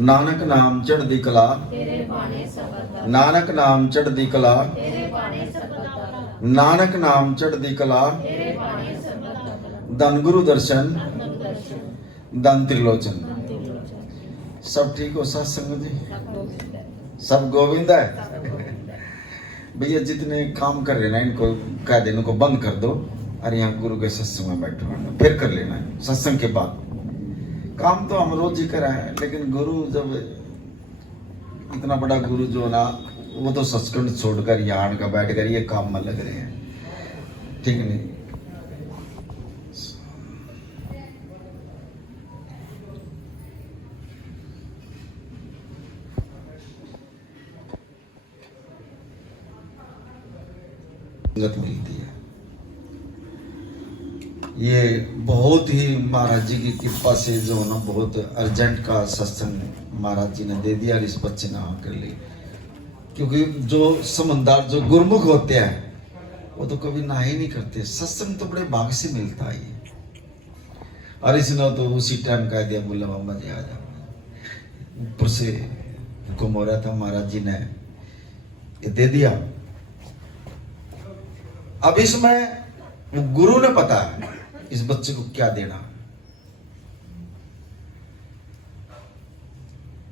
ਨਾਨਕ ਨਾਮ ਚੜ੍ਹਦੀ ਕਲਾ, ਨਾਨਕ ਨਾਮ ਚੜ੍ਹਦੀ ਕਲਾ, ਨਾਨਕ ਨਾਮ ਚੜ੍ਹਦੀ ਕਲਾ, धन गुरु दर्शन, धन त्रिलोचन। सब ठीक हो सत्संग जी? सब गोविंद है। भैया जितने काम कर रहे ना इनको कह दे, इनको बंद कर दो और यहाँ गुरु के सत्संग में बैठो, फिर कर लेना है सत्संग के बाद। काम तो हम रोज ही कराए, लेकिन गुरु जब इतना बड़ा गुरु जो ना, वो तो सत्संग छोड़कर यहाँ आकर बैठ कर ये काम में लग रहे हैं, ठीक नहीं? संगत मिलती है। ये बहुत ही महाराज जी की कृपा से जो ना बहुत अर्जेंट का सत्संग महाराज जी ने दे दिया और इस बच्चे ने आकर लिए, क्योंकि जो समझदार जो गुरमुख होते हैं वो तो कभी ना ही नहीं करते। सत्संग तो बड़े भाग से मिलता है। और इसने तो उसी टाइम कह दिया, बोला मामा जी आ जाओ। ऊपर से हुक्म हो रहा था, महाराज जी ने ये दे दिया। अब इसमें वो गुरु ने पता है इस बच्चे को क्या देना।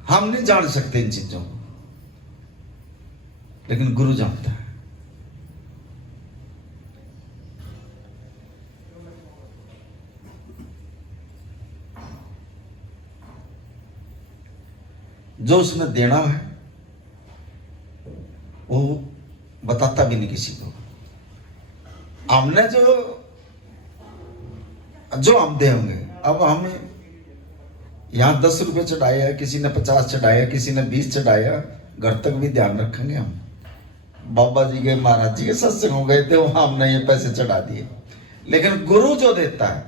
हम नहीं जान सकते इन चीजों को, लेकिन गुरु जानता है। जो उसने देना है वो बताता भी नहीं किसी को। हमने जो हम दे होंगे, अब हम यहाँ 10 रुपए चढ़ाए हैं, किसी ने 50 चढ़ाया, किसी ने 20 चढ़ाया, घर तक भी ध्यान रखेंगे हम। बाबा जी के महाराज जी के सत्संग हो गए थे, वहां हमने ये पैसे चढ़ा दिए। लेकिन गुरु जो देता है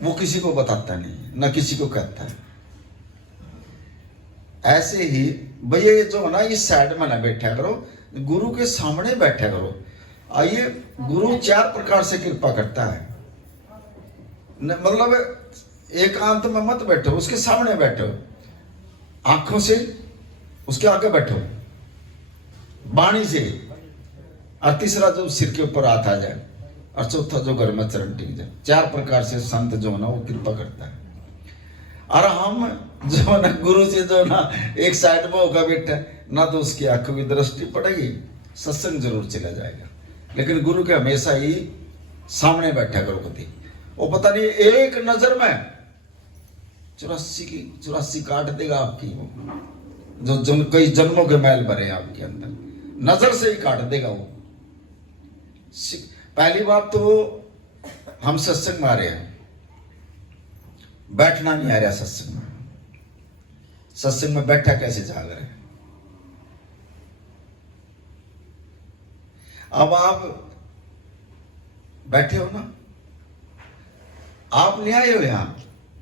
वो किसी को बताता नहीं, ना किसी को कहता है। ऐसे ही भैया ये जो है ना, ये साइड में ना बैठा करो, गुरु के सामने बैठा करो। आइए, गुरु 4 प्रकार से कृपा करता है। मतलब एकांत में मत बैठो, उसके सामने बैठो, आंखों से उसके आगे बैठो, वाणी से, और तीसरा जो सिर के ऊपर हाथ आ जाए, और चौथा जो घर में चरण टिक जाए। 4 प्रकार से संत जो ना वो कृपा करता है। और हम जो ना गुरु से जो ना एक साइड में होगा बैठा, ना तो उसकी आंखों की दृष्टि पड़ेगी, सत्संग जरूर चला जाएगा। लेकिन गुरु के हमेशा ही सामने बैठा करो कभी। वो पता नहीं एक नजर में 84 काट देगा आपकी, जो कई जन्मों के मैल भरे आपके अंदर, नजर से ही काट देगा वो। पहली बात तो हम सत्संग में आ रहे हैं, बैठना नहीं आ रहा सत्संग में। सत्संग में बैठा कैसे जाग रहे हैं? अब आप बैठे हो ना, आप नहीं आए हो यहां,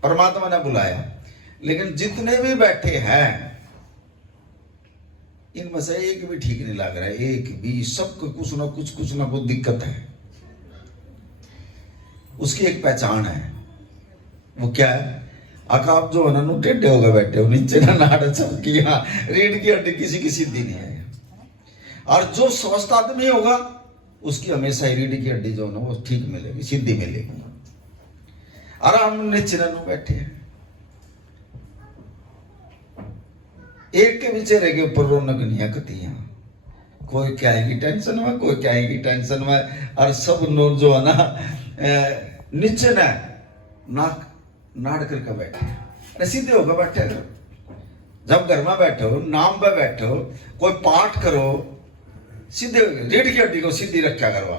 परमात्मा ने बुलाया। लेकिन जितने भी बैठे हैं इनमें से एक भी ठीक नहीं लग रहा है, एक भी, सबको कुछ ना कुछ दिक्कत है। उसकी एक पहचान है, वो क्या है? आप जो है ना टेढ़े होकर बैठे हो, नीचे ना नाड़ चमकी, यहाँ रीढ़ की हड्डी किसी की सीधी नहीं है। और जो स्वस्थ आदमी होगा उसकी हमेशा ही रीढ़ की हड्डी जो है ना वो ठीक मिलेगी, सीधी मिलेगी। और हम नीचे ना बैठे हैं, एक के भी चेहरे के ऊपर रौनक नहीं है कती। यहाँ कोई क्या है की टेंशन में, कोई क्या है की टेंशन में, और सब लोग जो है ना नीचे ना नाक नाड़ करके बैठे, सीधे होकर बैठे करो। जब घर में बैठो, नाम पे बैठो, कोई पाठ करो, सीधे रीढ़ की हड्डी को सीधी रखा करो।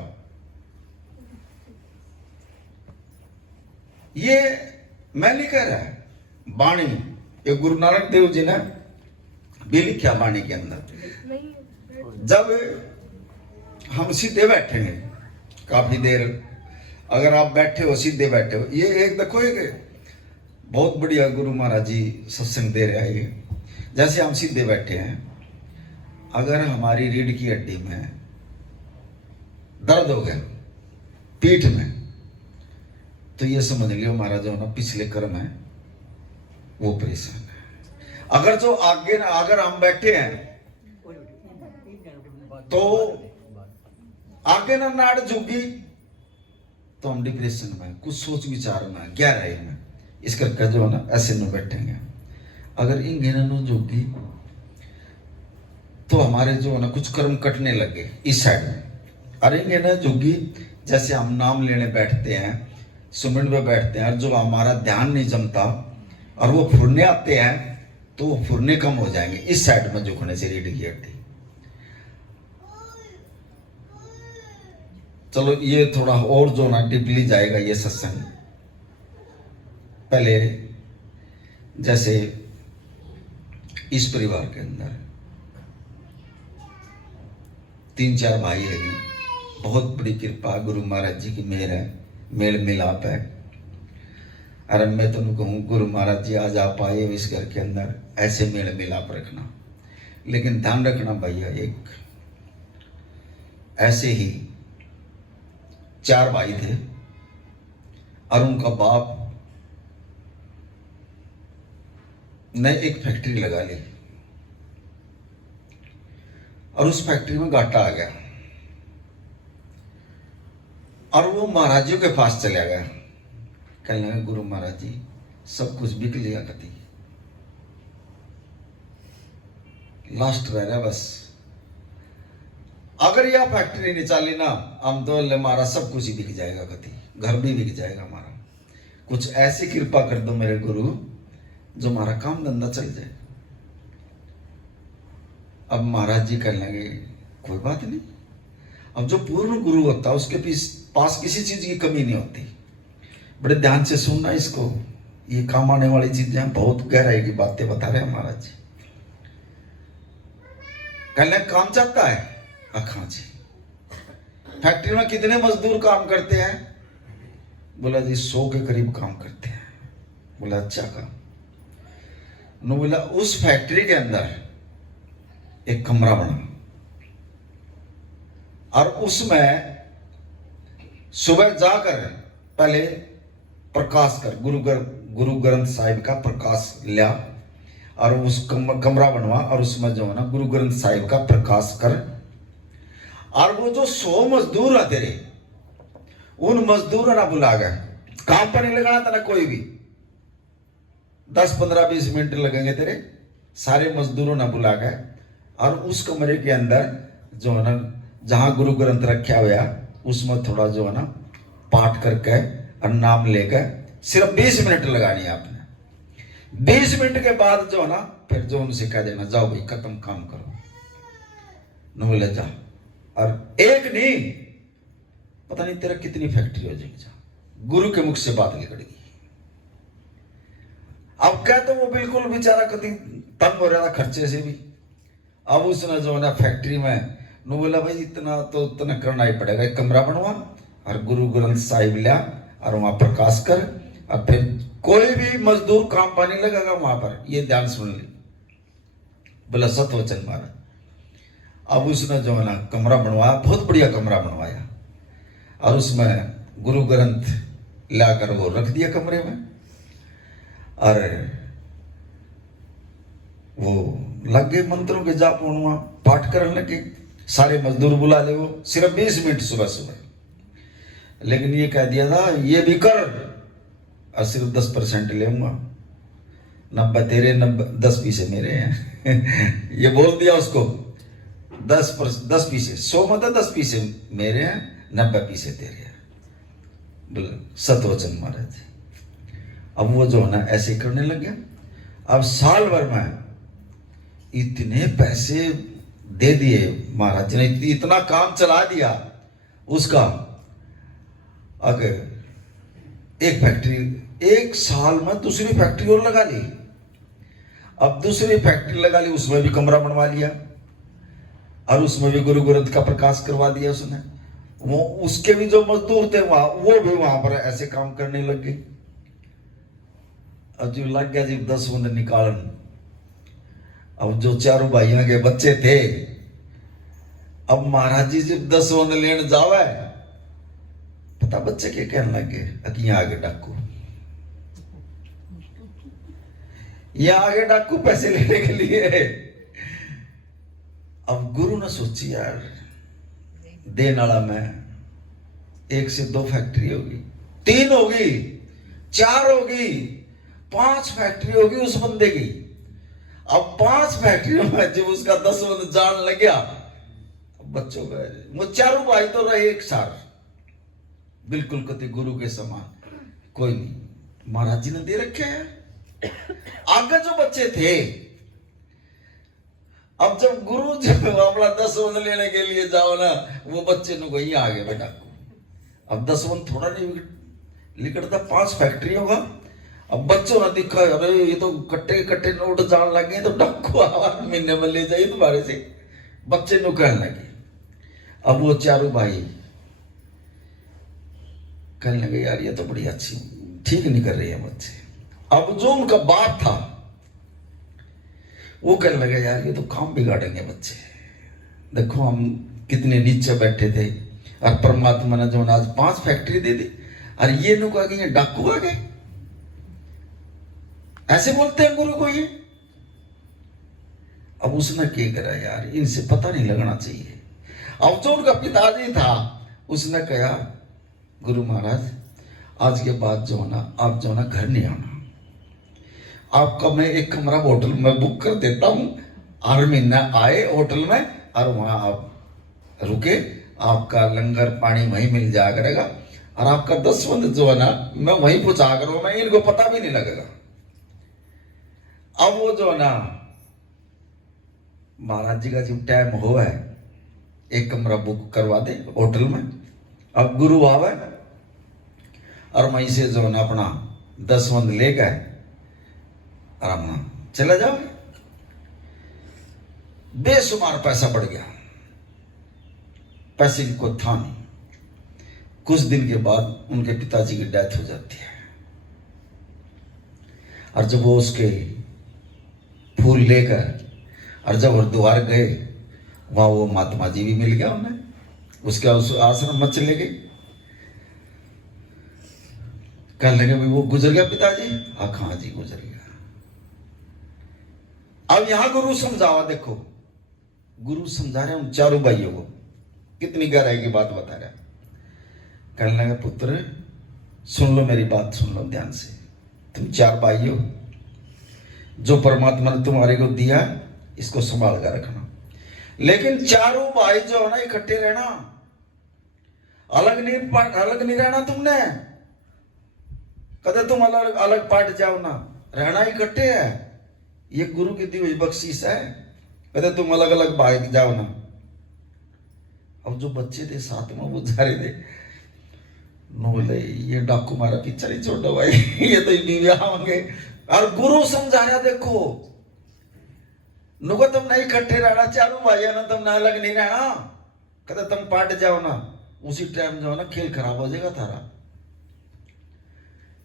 ये मैं नहीं कह रहा है, वाणी ये गुरु नानक देव जी ने भी लिखा वाणी के अंदर। जब हम सीधे बैठेंगे काफी देर, अगर आप बैठे हो सीधे बैठे हो, ये एक देखो एक बहुत बढ़िया गुरु महाराज जी सत्संग दे रहे हैं। जैसे हम सीधे बैठे हैं, अगर हमारी रीढ़ की हड्डी में दर्द हो गया, पीठ में, तो ये समझ लियो हमारा जो ना पिछले कर्म है वो परेशान है। अगर जो आगे अगर हम बैठे हैं तो आगे ना नाड़ झुकी तो हम डिप्रेशन में, कुछ सोच विचार में, गहराई में, इस करके जो है ना ऐसे में बैठेंगे। अगर इंगे ना झुकी तो हमारे जो है ना कुछ कर्म कटने लगे इस साइड में। और इंगे ना झुकी जैसे हम नाम लेने बैठते हैं, सुमरन में बैठते हैं, और जो हमारा ध्यान नहीं जमता और वो फुरने आते हैं तो वो फुरने कम हो जाएंगे इस साइड में झुकने से रीढ़ की हड्डी। चलो ये थोड़ा और जो ना डीपली जाएगा ये सत्संग। पहले जैसे इस परिवार के अंदर 3-4 भाई है, बहुत बड़ी कृपा गुरु महाराज जी की मेहर है, मेल मिलाप है। अरे मैं तुम कहूँ गुरु महाराज जी आज आप आए इस घर के अंदर, ऐसे मेल मिलाप रखना। लेकिन ध्यान रखना भैया, एक ऐसे ही 4 भाई थे और उनका बाप ने एक फैक्ट्री लगा ली और उस फैक्ट्री में घाटा आ गया और वो महाराज जी के पास चला गया। कहने लगा गुरु महाराज जी सब कुछ बिक लिया, कति लास्ट रह रहा बस, अगर यह फैक्ट्री नहीं चली ना हम तो हमारा सब कुछ ही बिक जाएगा, कति घर भी बिक जाएगा हमारा। कुछ ऐसी कृपा कर दो मेरे गुरु जो हमारा काम धंधा चल जाए। अब महाराज जी कहने लगे कोई बात नहीं, अब जो पूर्ण गुरु होता है उसके पास किसी चीज की कमी नहीं होती। बड़े ध्यान से सुनना इसको, ये काम आने वाली चीजें, बहुत गहराई की बातें बता रहे हैं महाराज जी। कहने लगे काम चाहता है, हाँ जी। फैक्ट्री में कितने मजदूर काम करते हैं? बोला जी 100 के करीब काम करते हैं। बोला अच्छा काम। नो बोला उस फैक्ट्री के अंदर एक कमरा बना और उसमें सुबह जाकर पहले प्रकाश कर गुरु ग्रंथ साहिब का प्रकाश लिया और उस कमरा बनवा और उसमें जो है ना गुरु ग्रंथ साहिब का प्रकाश कर। और वो जो 100 मजदूर है तेरे, उन मजदूरों ना बुला गए, काम पर नहीं लगाना था ना कोई भी, 10-15-20 मिनट लगेंगे तेरे, सारे मजदूरों ना बुला गए और उस कमरे के अंदर जो है ना जहां गुरु ग्रंथ रखा हुआ उसमें थोड़ा जो है ना पाठ करके और नाम लेकर सिर्फ 20 मिनट लगानी है आपने। 20 मिनट के बाद जो है ना फिर जो उनसे कह देना जाओ भाई खत्म काम करो, न बोले जा। और एक नहीं पता नहीं तेरा कितनी फैक्ट्री हो जाएगी। जा गुरु के मुख से बात निकलेगी। अब क्या तो वो बिल्कुल बेचारा कभी तंग हो रहा था खर्चे से भी। अब उसने जो है ना फैक्ट्री में नु बोला भाई इतना तो उतना करना ही पड़ेगा, एक कमरा बनवा और गुरु ग्रंथ साहिब लिया और वहां प्रकाश कर और फिर कोई भी मजदूर काम पानी लगेगा वहां पर, ये ध्यान सुन ली। बोला सतवचन महाराज। अब उसने जो है ना कमरा बनवाया, बहुत बढ़िया कमरा बनवाया और उसमें गुरु ग्रंथ लाकर वो रख दिया कमरे में और वो लग गए मंत्रों के जाप वहां पाठ करने लगे। सारे मजदूर बुला ले, वो सिर्फ 20 मिनट सुबह सुबह। लेकिन ये कह दिया था ये भी कर और सिर्फ 10% लेऊंगा, 90 तेरे 10 पैसे मेरे हैं। ये बोल दिया उसको 10 पैसे, 100 मतलब 10 पैसे मेरे हैं, 90 पैसे तेरे हैं। बोले सतवचन महाराज। अब वो जो है ना ऐसे करने लगे। अब साल भर में इतने पैसे दे दिए महाराज ने, इतना काम चला दिया उसका। अगर एक फैक्ट्री एक साल में दूसरी फैक्ट्री और लगा ली। अब दूसरी फैक्ट्री लगा ली, उसमें भी कमरा बनवा लिया और उसमें भी गुरु ग्रंथ का प्रकाश करवा दिया उसने। वो उसके भी जो मजदूर थे वहां, वो भी वहां पर ऐसे काम करने लग गए। अब जो लग गया जी 10 उन्हें निकालन। अब जो चारों भाइयों के बच्चे थे, अब महाराज जी जब 10 उन्हें लेने जावे, पता बच्चे के कहने लग गए अकियां आगे डाकू। ये आगे डाकू पैसे लेने के लिए। अब गुरु ने सोची यार देने वाला मैं, 1 से 2 फैक्ट्री होगी, 3 होगी, 4 होगी, 5 फैक्ट्री होगी उस बंदे की। अब 5 फैक्ट्रियों में जब उसका 10 बंद जान लग गया, बच्चों का वो चारों भाई तो रहे एक साथ, बिल्कुल कति गुरु के समान। कोई नहीं, महाराज जी ने दे रखे हैं। आगे जो बच्चे थे, अब जब गुरु जब अपना 10 बंद लेने के लिए जाओ ना, वो बच्चे ने कोई आ गए बेटा। अब 10 बंद थोड़ा नहीं लिखता, 5 फैक्ट्री होगा। अब बच्चों ने दिखा, अरे ये तो कट्टे कट्टे नोट जान लगे, तो डाकू आवाज महीने में ले जाइए तुम्हारे से, बच्चे नु कहने लगे। अब वो चारों भाई कहने लगे यार ये तो बड़ी अच्छी, ठीक नहीं कर रही है बच्चे। अब जो उनका बाप था वो कहने लगे यार ये तो काम बिगाड़ेंगे बच्चे, देखो हम कितने नीचे बैठे थे और परमात्मा ने जो आज 5 फैक्ट्री दे दी, और ये नु कहा कि ये डाकू आ गए। ऐसे बोलते हैं गुरु को ये। अब उसने क्या करा यार, इनसे पता नहीं लगना चाहिए। अब जो उनका पिताजी था उसने कहा गुरु महाराज आज के बाद जो ना आप जो ना घर नहीं आना, आपका मैं एक कमरा होटल में बुक कर देता हूं, हर महीना आए होटल में और वहां आप रुके, आपका लंगर पानी वहीं मिल जाया करेगा, और आपका 10 बंद जो है ना मैं वहीं पहुंचा करूंगा, मैं इनको पता भी नहीं लगेगा। अब वो जो ना महाराज जी का जब टाइम हो है, एक कमरा बुक करवा दे होटल में। अब गुरु आवे और वहीं से जो ना अपना 10 बंद ले गए और अपना चला जाओ। बेशुमार पैसा बढ़ गया, पैसे की कोई था नहीं। कुछ दिन के बाद उनके पिताजी की डेथ हो जाती है, और जब वो उसके फूल लेकर और जब हरिद्वार गए, वहां वो महात्मा जी भी मिल गया उन्हें, उसके उस आश्रम में चले गए। कहने लगे भाई वो गुजर गया पिताजी, हाँ जी गुजर गया। अब यहां गुरु समझावा, देखो गुरु समझा रहे हैं उन चारों भाइयों को, कितनी गहराई की बात बता रहे हैं। कहने लगे पुत्र सुन लो मेरी बात, सुन लो ध्यान से, तुम 4 भाई हो, जो परमात्मा ने तुम्हारे को दिया इसको संभाल कर रखना, लेकिन चारों भाई जो है ना इकट्ठे रहना, अलग नहीं रहना तुमने, कदे तुम अलग अलग पाट जाओ ना, रहना इकट्ठे है, ये गुरु की दी हुई बख्शीश है, कदे तुम अलग अलग भाग जाओ ना। अब जो बच्चे थे साथ में वो जा रहे थे, बोले ये डाकू मारा पीछा नहीं छोड़ो भाई, ये तो बीविया होंगे। और गुरु समझा रहा, देखो नुको तुम नहीं इकट्ठे रहना, चारों भाई ना तुम ना अलग नहीं रहना, कदे तुम पाट जाओ ना, उसी टाइम जो है ना खेल खराब हो जाएगा थारा।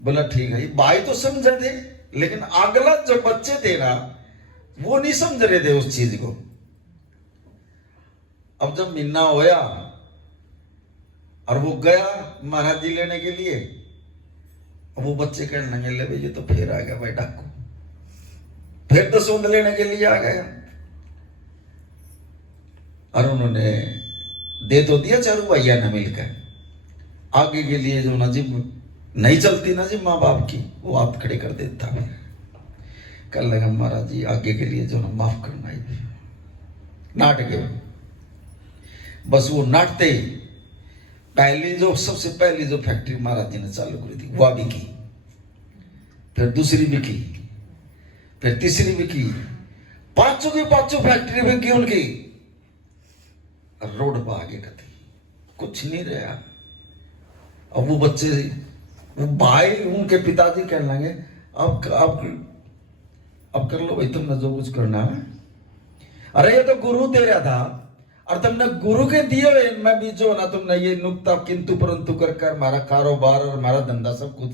बोला ठीक है, भाई तो समझ थे, लेकिन अगला जो बच्चे थे ना वो नहीं समझ रहे थे उस चीज को। अब जब महीना होया और वो गया महाराज जी लेने के लिए, अब वो बच्चे कहने लगे ले भाई ये तो फिर आ गया भाई डाकू, फिर तो सूंद लेने के लिए आ गया। और उन्होंने दे तो दिया चारों भैया ने मिलकर, आगे के लिए जो ना जी नहीं चलती ना जी माँ बाप की, वो हाथ खड़े कर देता है। कल लगा महाराज जी आगे के लिए जो ना माफ करना ही, नाट गए। बस वो नाटते ही पहली जो सबसे पहली जो फैक्ट्री महाराज जी ने चालू करी थी वह भी की, फिर दूसरी भी की, फिर तीसरी भी की, पांचों की पांचों फैक्ट्री भी की उनकी। रोड पर आगे कथी कुछ नहीं रहा। अब वो बच्चे वो भाई उनके पिताजी कहने लगे अब कर लो भाई तुमने जो कुछ करना है। अरे ये तो गुरु दे रहा था, और तुमने गुरु के दिए हुए में भी जो ना तुमने ये नुक्ता किंतु परंतु कर हमारा कारोबार और हमारा धंधा सब कुछ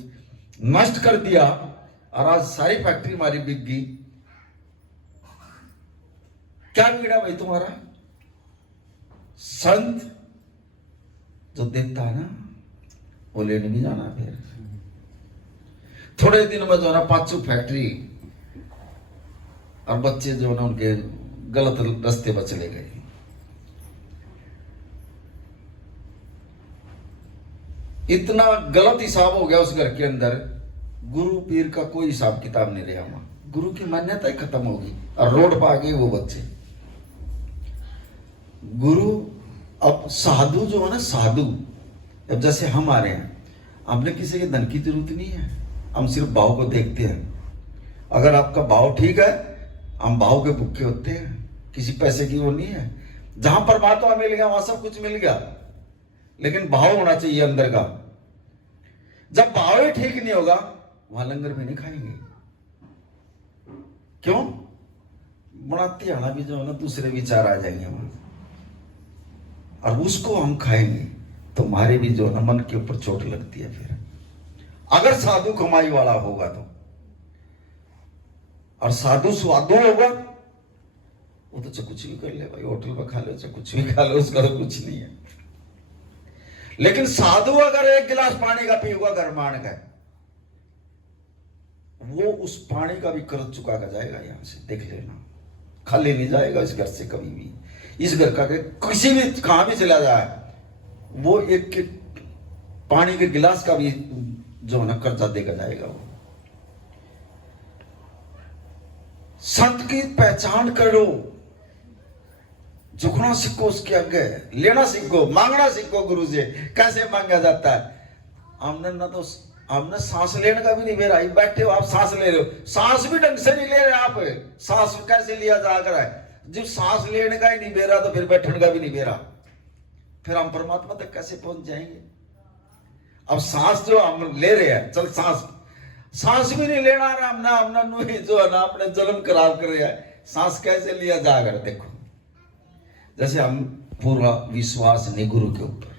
नष्ट कर दिया, और आज सारी फैक्ट्री हमारी बिक गई। क्या बिगड़ा भाई तुम्हारा? संत जो देता है ना वो लेने भी जाना। फिर थोड़े दिन में जो है ना पांचों फैक्ट्री और बच्चे जो है ना उनके गलत रास्ते पर चले गए। इतना गलत हिसाब हो गया उस घर के अंदर, गुरु पीर का कोई हिसाब किताब नहीं रहा वहां, गुरु की मान्यता ही खत्म होगी और रोड पर आ गए वो बच्चे। गुरु अब साधु जो है ना, साधु अब जैसे हम आ रहे हैं, हमने किसी के धन की जरूरत नहीं है, हम सिर्फ भाव को देखते हैं। अगर आपका भाव ठीक है, हम भाव के भूखे होते हैं, किसी पैसे की वो नहीं है। जहां परमात्मा मिल गया वहां सब कुछ मिल गया, लेकिन भाव होना चाहिए अंदर का। जब भाव ही ठीक नहीं होगा वहां लंगर भी नहीं खाएंगे। क्यों? बनाती आना भी जो है ना दूसरे विचार आ जाएंगे वहां, और उसको हम खाएंगे तो हमारे भी जो है ना मन के ऊपर चोट लगती है। फिर अगर साधु कमाई वाला होगा तो, और साधु स्वादु होगा, वो तो चाहे कुछ भी कर ले भाई, होटल में खा लो चाहे कुछ भी खा लो, उसका तो कुछ नहीं है। लेकिन साधु अगर एक गिलास पानी का पिएगा घर मान का, वो उस पानी का भी कर्ज चुका कर जाएगा। यहां से देख लेना, खाली नहीं जाएगा इस घर से कभी भी। इस घर का किसी भी कहां भी चला जाए, वो एक पानी के गिलास का भी जो है ना कर्जा देकर जाएगा। वो संत की पहचान करो, झुकना सीखो, उसके आगे लेना सीखो, मांगना सीखो गुरु से, कैसे मांगा जाता है। हमने ना तो हमने सांस लेने का भी नहीं बेरा, बैठे हो आप सांस ले रहे हो, सांस भी ढंग से नहीं ले रहे आप, सांस कैसे लिया जाकर है। जब सांस लेने का ही नहीं बेरा तो फिर बैठने का भी नहीं बेरा, फिर हम परमात्मा तक कैसे पहुंच जाएंगे। अब सांस जो हम ले रहे हैं, चल सांस भी नहीं लेना रहा हमने नुही जो है ना अपने जन्म खराब कर रहा है, सांस कैसे लिया जाकर। देखो जैसे हम पूरा विश्वास नहीं गुरु के ऊपर,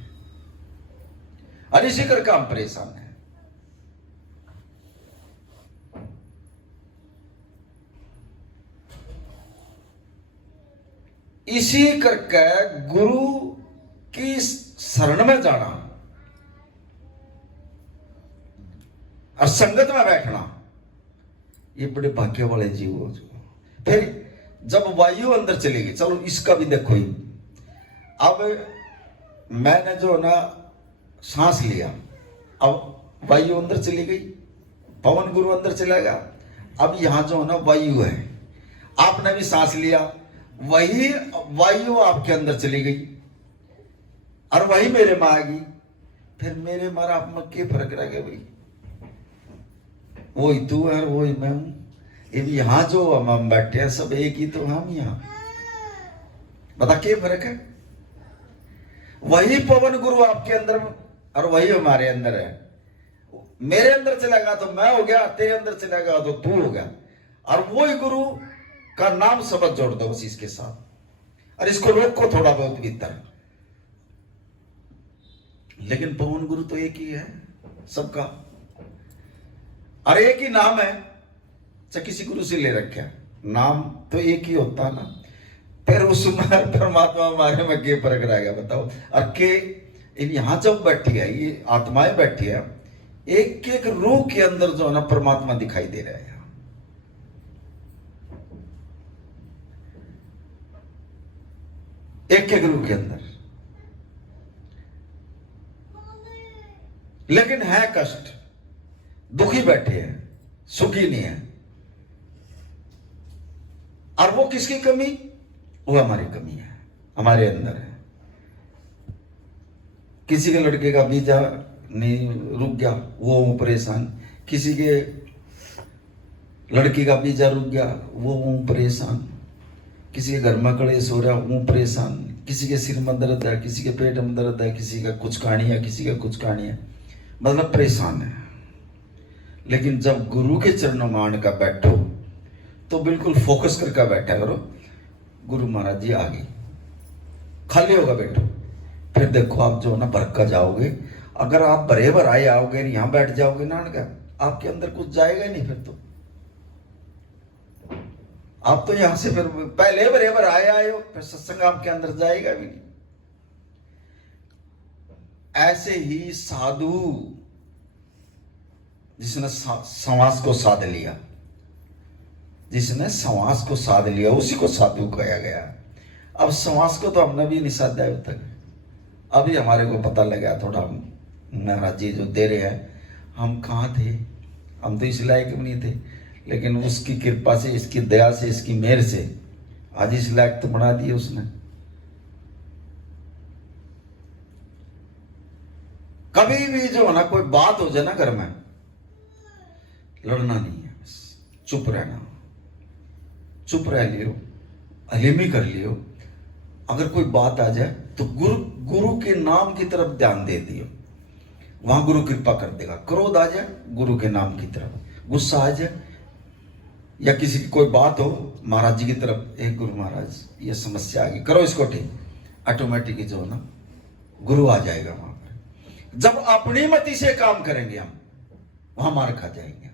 और इसी करके हम परेशान हैं। इसी करके गुरु की शरण में जाना और संगत में बैठना, ये बड़े भाग्य वाले जीव हो। फिर जब वायु अंदर चलेगी, चलो इसका भी देखो ही, अब मैंने जो ना सांस लिया, अब वायु अंदर चली गई, पवन गुरु अंदर चलेगा। अब यहां जो है ना वायु है, आपने भी सांस लिया, वही वायु आपके अंदर चली गई और वही मेरे में आ गई। फिर मेरे में आप में क्या फर्क रह गया भाई, वही तू है और वही मैं हूं। यहां जो हम बैठे हैं सब एक ही तो हम, यहां बता क्या फर्क है। वही पवन गुरु आपके अंदर और वही हमारे अंदर है। मेरे अंदर चलेगा तो मैं हो गया, तेरे अंदर चलेगा तो तू हो गया, और वही गुरु का नाम शब्द जोड़ दो बस इसके साथ, और इसको रोको थोड़ा बहुत भीतर। लेकिन पवन गुरु तो एक ही है सबका, और एक ही नाम है, चाहे किसी गुरु से ले रखे, नाम तो एक ही होता ना। फिर उसमें परमात्मा हमारे में के फर्क रह गया बताओ। और के यहां जब बैठी है, ये आत्माएं बैठी है, एक एक रूह के अंदर जो है ना परमात्मा दिखाई दे रहा है। एक एक रूह के अंदर, लेकिन है कष्ट, दुखी बैठे हैं, सुखी नहीं है। और वो किसकी कमी? वो हमारी कमी है, हमारे अंदर है। किसी के लड़के का वीजा नहीं रुक गया, वो परेशान। किसी के लड़की का वीजा रुक गया, वो परेशान। किसी के घर में कलेश हो रहा, वो परेशान। किसी के सिर में दर्द है, किसी के पेट में दर्द है, किसी का कुछ कहानी है, किसी का कुछ कहानी है, मतलब परेशान है। लेकिन जब गुरु के चरणों में आने का बैठो तो बिल्कुल फोकस करके बैठा करो, गुरु महाराज जी आ गए, खाली होगा बैठो। फिर देखो आप जो ना भर का जाओगे। अगर आप भरे भर आए आओगे, यहां बैठ जाओगे ना, आपके अंदर कुछ जाएगा नहीं। फिर तो आप तो यहां से फिर पहले भरे भर आए हो, फिर सत्संग आपके अंदर जाएगा भी नहीं। ऐसे ही साधु जिसने समाज को साध लिया, जिसने संवास को साध लिया उसी को साधु कहा गया। अब संवास को तो हमने भी नहीं साधा अभी तक, अभी हमारे को पता लगा थोड़ा। महाराज जी जो दे रहे हैं, हम कहाँ थे, हम तो इस लायक भी नहीं थे, लेकिन उसकी कृपा से, इसकी दया से, इसकी मेहर से आज इस लायक तो बना दिए उसने। कभी भी जो है ना कोई बात हो जाए ना घर में, लड़ना नहीं है, चुप रहना, चुप रह लियो, हलीमी कर लियो। अगर कोई बात आ जाए तो गुरु के नाम की तरफ ध्यान दे दियो, वहां गुरु कृपा कर देगा। क्रोध आ जाए गुरु के नाम की तरफ, गुस्सा आ जाए या किसी की कोई बात हो महाराज जी की तरफ, एक गुरु महाराज ये समस्या आ गई, करो इसको ठीक, ऑटोमेटिक जो है ना गुरु आ जाएगा वहां पर। जब अपनी मति से काम करेंगे हम, वहां मार खा जाएंगे।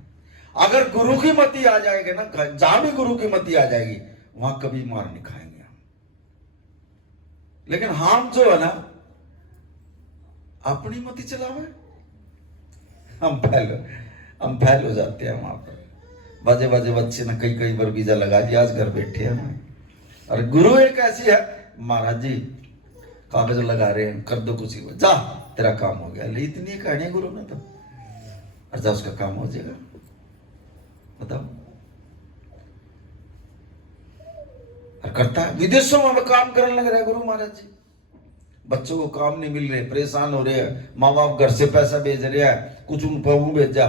अगर गुरु की मति आ जाएगी ना, जहां भी गुरु की मति आ जाएगी वहां कभी मार नहीं खाएंगे हम। लेकिन हम जो है ना अपनी मति चलावे, हम फैल हो जाते हैं वहां पर। बाजे बच्चे ने कई बार वीजा लगा दिया, आज घर बैठे हैं। और गुरु एक ऐसी है, महाराज जी कागज लगा रहे हैं, कर दो कुछ, जा तेरा काम हो गया। ले इतनी कहानी गुरु ने तो, और जा उसका काम हो जाएगा। बताओ, और करता है। विदेशों में काम करने लग रहा है गुरु महाराज जी, बच्चों को काम नहीं मिल रहे, परेशान हो रहे हैं, माँ बाप घर से पैसा भेज रहे हैं, कुछ उन पर भेजा,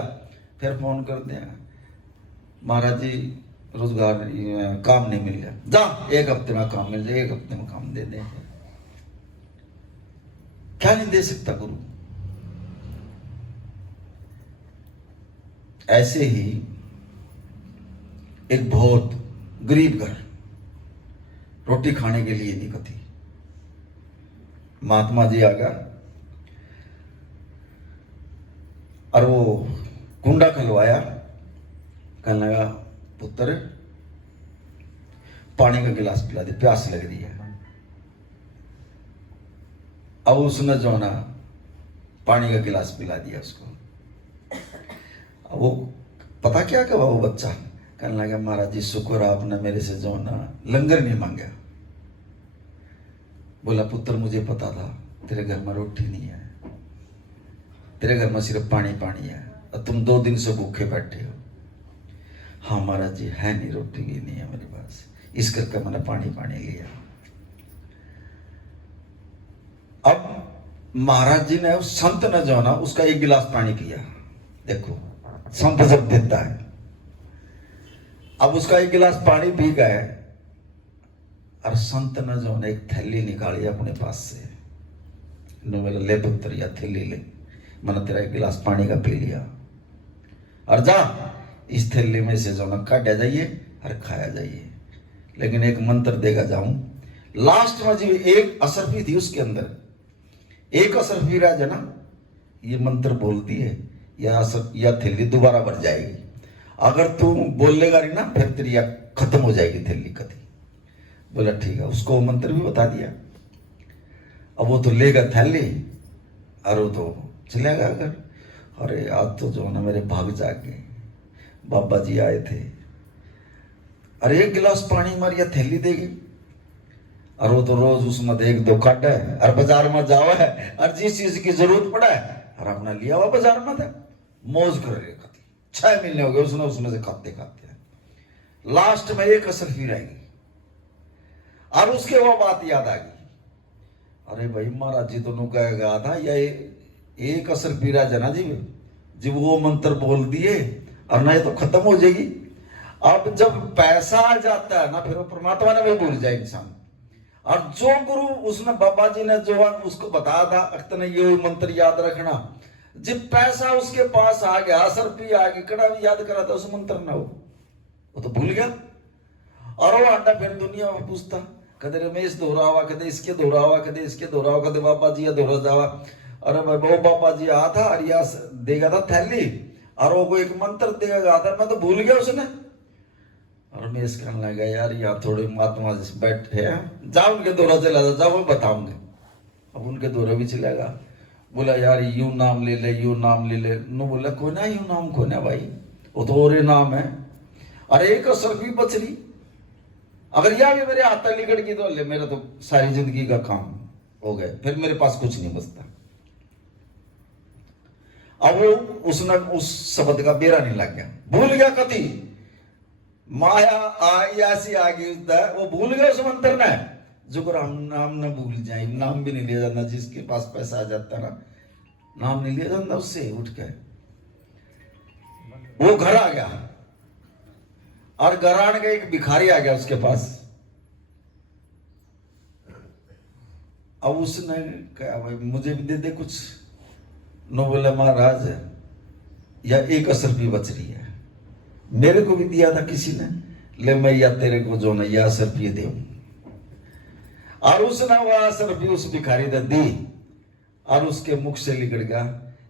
फिर फोन करते हैं महाराज जी रोजगार काम नहीं मिल गया, जा एक हफ्ते में काम मिल जाए, एक हफ्ते में काम दे दें। क्या नहीं दे सकता गुरु। ऐसे ही एक बहुत गरीब घर, रोटी खाने के लिए नहीं कथी, महात्मा जी आ गया और वो कुंडा खलवाया, कहने लगा पुत्र पानी का गिलास पिला दे, प्यास लग रही है। अब उसने जो ना पानी का गिलास पिला दिया उसको। अब वो पता क्या कहा वो बच्चा, कहने लगा महाराज जी शुक्र आपने मेरे से जो ना लंगर नहीं मांगा। बोला पुत्र मुझे पता था तेरे घर में रोटी नहीं है, तेरे घर में सिर्फ पानी पानी है, और तुम 2 दिन से भूखे बैठे हो। हाँ महाराज जी है नहीं, रोटी भी नहीं है मेरे पास, इस करके मैंने पानी पानी लिया। अब महाराज जी ने, उस संत ने जो ना उसका 1 गिलास पानी पिया। देखो संत जब देता है, अब उसका 1 गिलास पानी पी गए, और संत ने जो ने एक थैली निकाली अपने पास से, बोला ले पुत्र या थैली ले, मैंने तेरा 1 गिलास पानी का पी लिया, और जा इस थैली में से जो ना काटा जाइए और खाया जाइए, लेकिन एक मंत्र देगा जाऊं। लास्ट में जो एक असरफी थी उसके अंदर, एक असरफी राजा ना ये मंत्र बोलती है, या थैली दोबारा भर जाएगी। अगर तू बोलेगा नहीं ना फिर तेरी खत्म हो जाएगी थैली कभी। बोला ठीक है, उसको मंत्र भी बता दिया। अब वो तो लेगा थैली और वो तो चलेगा अगर, अरे आज तो जो ना मेरे भाग जागे, बाबा जी आए थे, अरे 1 गिलास पानी मारिया थैली देगी, और वो तो रोज उसमें 1-2 काटा है, और बाजार में जावा है, और जिस चीज की जरूरत पड़ा है और अपना लिया हुआ बाजार में था, मौज कर रहे खाती। 6 महीने हो गए उसमें से खाते खाते, लास्ट में एक असर फिर आएगी, और उसके वो बात याद आ गई, अरे भाई महाराज जी तो कह गया था या एक असर पीरा जना जी, जब वो मंत्र बोल दिए और ना ये तो खत्म हो जाएगी। अब जब पैसा आ जाता है ना फिर वो परमात्मा ने भी भूल जाए इंसान। और जो गुरु उसने बाबा जी ने जो उसको बताया था अक्तने ये मंत्र याद रखना, जब पैसा उसके पास आ गया, असर पी आ गई, कड़ा भी याद करा था उस मंत्र ना, वो तो भूल गया। और वो आंटा फिर दुनिया में पूछता, कदे रमेश दोहरावा, कदे इसके दोहरावा, कदे इसके दोहरावा, कदे बाबा जी या दोहरा जावा। अरे भाई वो बाबा जी आया था और या देगा था थैली, और वो को एक मंत्र देगा था, मैं तो भूल गया उसने। और रमेश कहने लगा यार यहाँ थोड़े महात्मा जैसे बैठे हैं, जाओ उनके दोहरा चला जाओ, वो बताऊंगे। अब उनके दोहरा भी चलेगा, बोला यार यूं नाम ले ले, यूं नाम ले ले। नो बोला कोई ना यूं नाम को ना भाई, वो तो और नाम है। और एक असर भी बच रही। अगर यह भी मेरे हाथ निकट गई तो ले मेरा तो सारी जिंदगी का काम हो गया, फिर मेरे पास कुछ नहीं बचता। अब वो उसने उस शब्द का बेरा नहीं लग गया, भूल गया कति माया आई ऐसी आ गई वो भूल गया उस मंत्र ने। जो राम नाम न भूल जाए, नाम भी नहीं लिया जाता, जिसके पास पैसा आ जाता ना नाम नहीं लिया जाता उससे उठ के। वो घर आ गया और घर आने का एक भिखारी आ गया उसके पास। अब उसने कहा भाई मुझे भी दे दे कुछ। नो बोला महाराज या एक असर भी बच रही है, मेरे को भी दिया था किसी ने, ले मैं या तेरे को जो ना या असर भी दे। और उसने वह असर भी उस भिखारी ने दी और उसके मुख से निकल गया,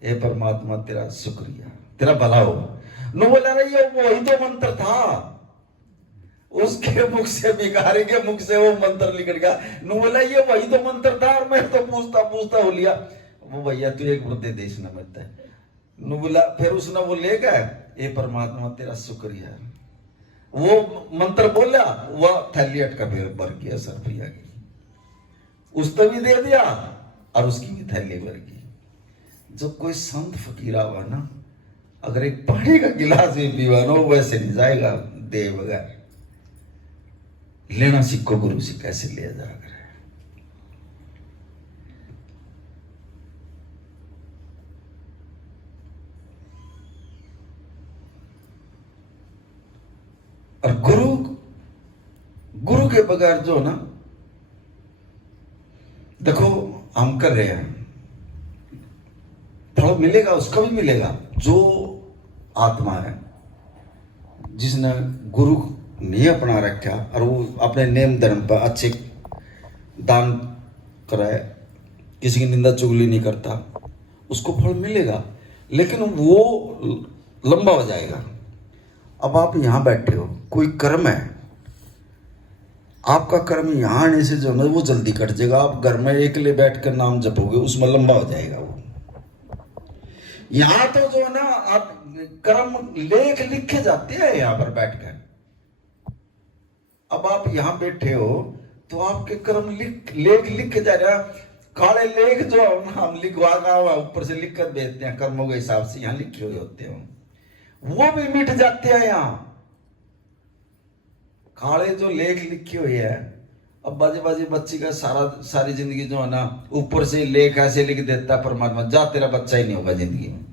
हे परमात्मा तेरा शुक्रिया, तेरा भला हो। नो बोला रही ये वही तो मंत्र था, उसके मुख से भिखारी के मुख से वो मंत्र निकल गया। नो बोला ये वही तो मंत्र था और मैं तो पूछता पूछता हो लिया। वो भैया तू एक वृद्धि देश न मिलता है। नो बोला फिर उसने वो ले गया, हे परमात्मा तेरा शुक्रिया। वो मंत्र बोला, वह थैली अटका भर गया, सर पिया गई, उसने भी दे दिया और उसकी भी थैली भर गई। जब कोई संत फकीर आवा ना, अगर एक पानी का गिलास भी पीवा ना वैसे नहीं जाएगा दे बगैर। लेना सीखो गुरु से कैसे लिया जाएगा। और गुरु के बगैर जो ना, देखो हम कर रहे हैं, फल मिलेगा उसका भी मिलेगा। जो आत्मा है जिसने गुरु नहीं अपना रखा और वो अपने नेम धर्म पर अच्छे दान कराए, किसी की निंदा चुगली नहीं करता, उसको फल मिलेगा, लेकिन वो लंबा हो जाएगा। अब आप यहां बैठे हो, कोई कर्म है, आपका कर्म यहां आने से जो है वो जल्दी कट जाएगा। आप घर में अकेले बैठ कर नाम जपोगे, उसमें लंबा हो जाएगा वो। यहां तो जो है ना आप कर्म लेख लिखे जाते हैं यहां पर बैठकर। अब आप यहां बैठे हो तो आपके कर्म लेख लिखे जा रहा। काले लेख जो हम लिखवा ऊपर से लिख कर भेजते हैं कर्मों के हिसाब से, यहां लिखे हुए होते हैं, वो भी मिट जाते हैं यहां। काले जो लेख लिखे हुए हैं, अब बाजे बाजे बच्ची का सारी जिंदगी जो है ना ऊपर से लेख ऐसे लिख देता परमात्मा, जा तेरा बच्चा ही नहीं होगा जिंदगी में।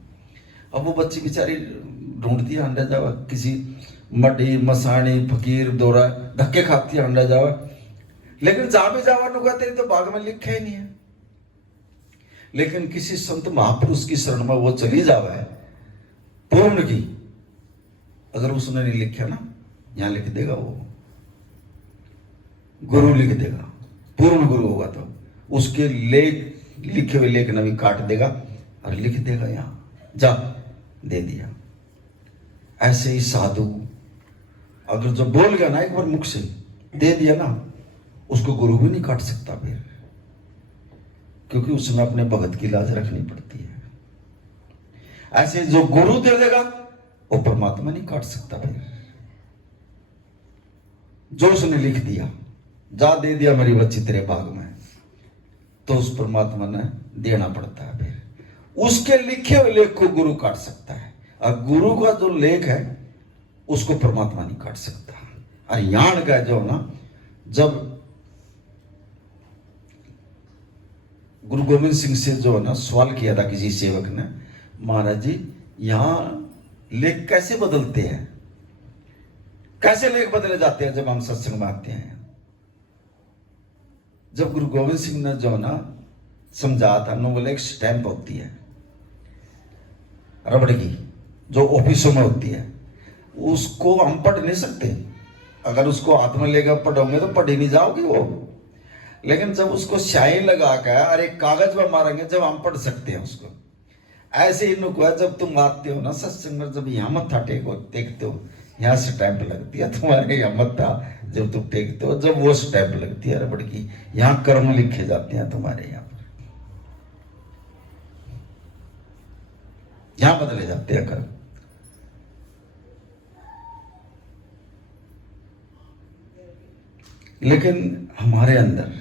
अब वो बच्ची बेचारी ढूंढती है अंडा जावा, किसी मड्डी मसानी फकीर दौरा धक्के खाती है अंडा जावा, लेकिन जहां भी जावा नुका तेरी तो भाग में लिखा ही नहीं है। लेकिन किसी संत महापुरुष की शरण में वो चली जावा है पूर्ण की, अगर उसने नहीं लिखा ना, यहां लिख देगा वो, गुरु लिख देगा, पूर्ण गुरु होगा तो उसके लेख लिखे हुए लेख न भी काट देगा और लिख देगा यहां, जा दे दिया। ऐसे ही साधु अगर जो बोल गया ना एक बार मुख से दे दिया ना, उसको गुरु भी नहीं काट सकता फिर, क्योंकि उसमें अपने भगत की लाज रखनी पड़ती है। ऐसे जो गुरु दे देगा वो परमात्मा नहीं काट सकता फिर। जो उसने लिख दिया, जा दे दिया मेरी बच्ची तेरे भाग में, तो उस परमात्मा ने देना पड़ता है फिर। उसके लिखे हुए लेख को गुरु काट सकता है, और गुरु का जो लेख है उसको परमात्मा नहीं काट सकता। और यान का जो ना, जब गुरु गोविंद सिंह से जो है ना सवाल किया था किसी सेवक ने, महाराज जी यहां लेख कैसे बदलते हैं, कैसे लेख बदले जाते हैं जब हम सत्संग में आते हैं। जब गुरु गोविंद सिंह ने जो ना समझा था, नो बोले एक स्टैंप होती है रबड़ की जो ऑफिसों में होती है, उसको हम पढ़ नहीं सकते। अगर उसको हाथ में लेकर पढ़ोगे तो पढ़ ही नहीं जाओगे वो, लेकिन जब उसको स्याही लगा कर और एक कागज पर मारेंगे जब हम पढ़ सकते हैं उसको। ऐसे ही नुक है, जब तुम आते हो ना सत्संग में, जब यहाँ मत्था टेकते हो, यहाँ स्टैंप लगती है तुम्हारे यहाँ मत्था, जब तुम टेकते हो जब वो स्टैंप लगती है रबड़ की, यहाँ कर्म लिखे जाते हैं तुम्हारे यहाँ पर, यहाँ बदले जाते हैं कर्म। लेकिन हमारे अंदर